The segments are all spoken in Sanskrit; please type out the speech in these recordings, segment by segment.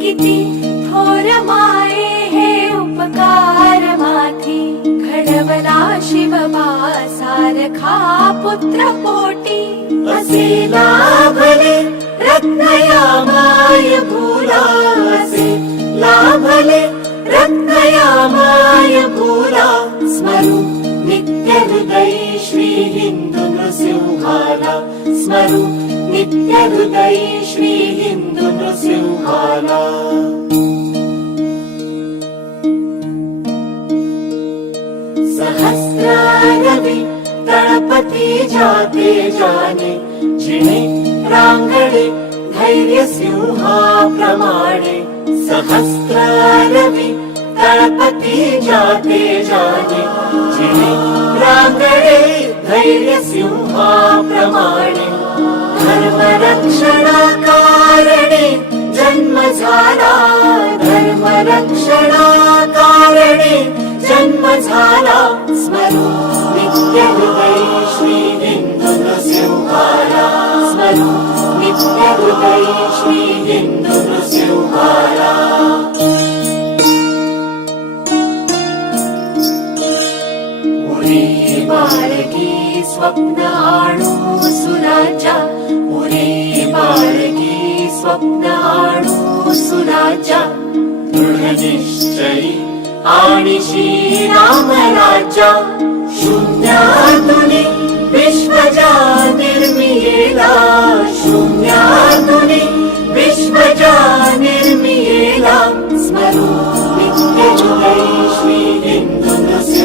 किती थोर माये हे उपकार माथी घडवला शिवबा सारखा पुत्र पोटी असे लाभले रत्नया माय भूला। असे लाभले रत्नया माय भूला स्मरू नित्य हृदयी श्री हिंदू नृसिंहाला स्मरू नित्य हृदयी श्री हिंदू नृसिंहाला सहस्रारवि तळपती जाते जाने जिणे रांगडे धैर्य सिंहाप्रमाणे सहस्रारवि तळपती जाते जाने जिणे रांगडे धैर्य सिंहाप्रमाणे धर्मरक्षणा कारणे जन्म झाला धर्मरक्षणा कारणे जन्म झाला स्मरू नित्य हृदयी श्री हिंदू नृसिंहाला स्मरू नित्य हृदयी श्री हिंदू नृसिंहाला उरे बाळगी स्वप्न आणू सुराजा सुराजा दृढ निश्चयी आणि श्रीराम राजा शून्यातुनी विश्वजा निर्मियेला शून्यातुनी विश्वजा निर्मियेला स्मरू नित्य हृदयी श्री हिंदू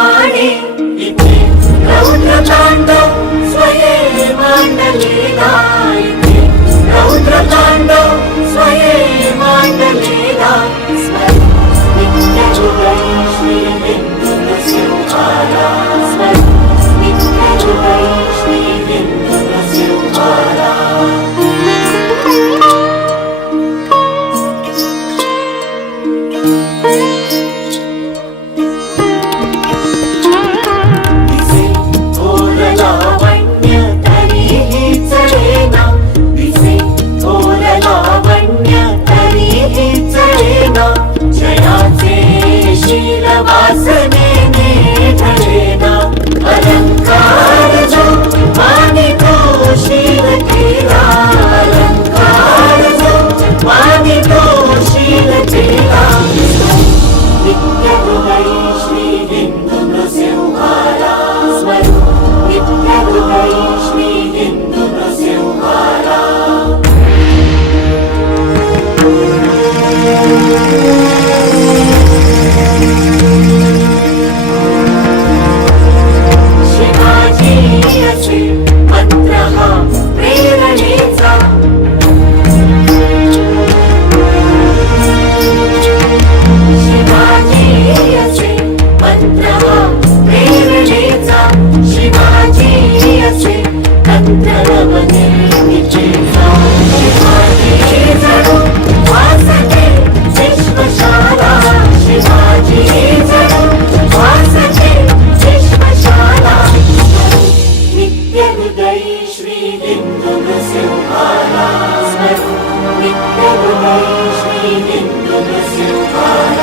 హాని ఇతి స్వయే మండలేదా Hindu Brasil Parás, Hindu Brasil Parás.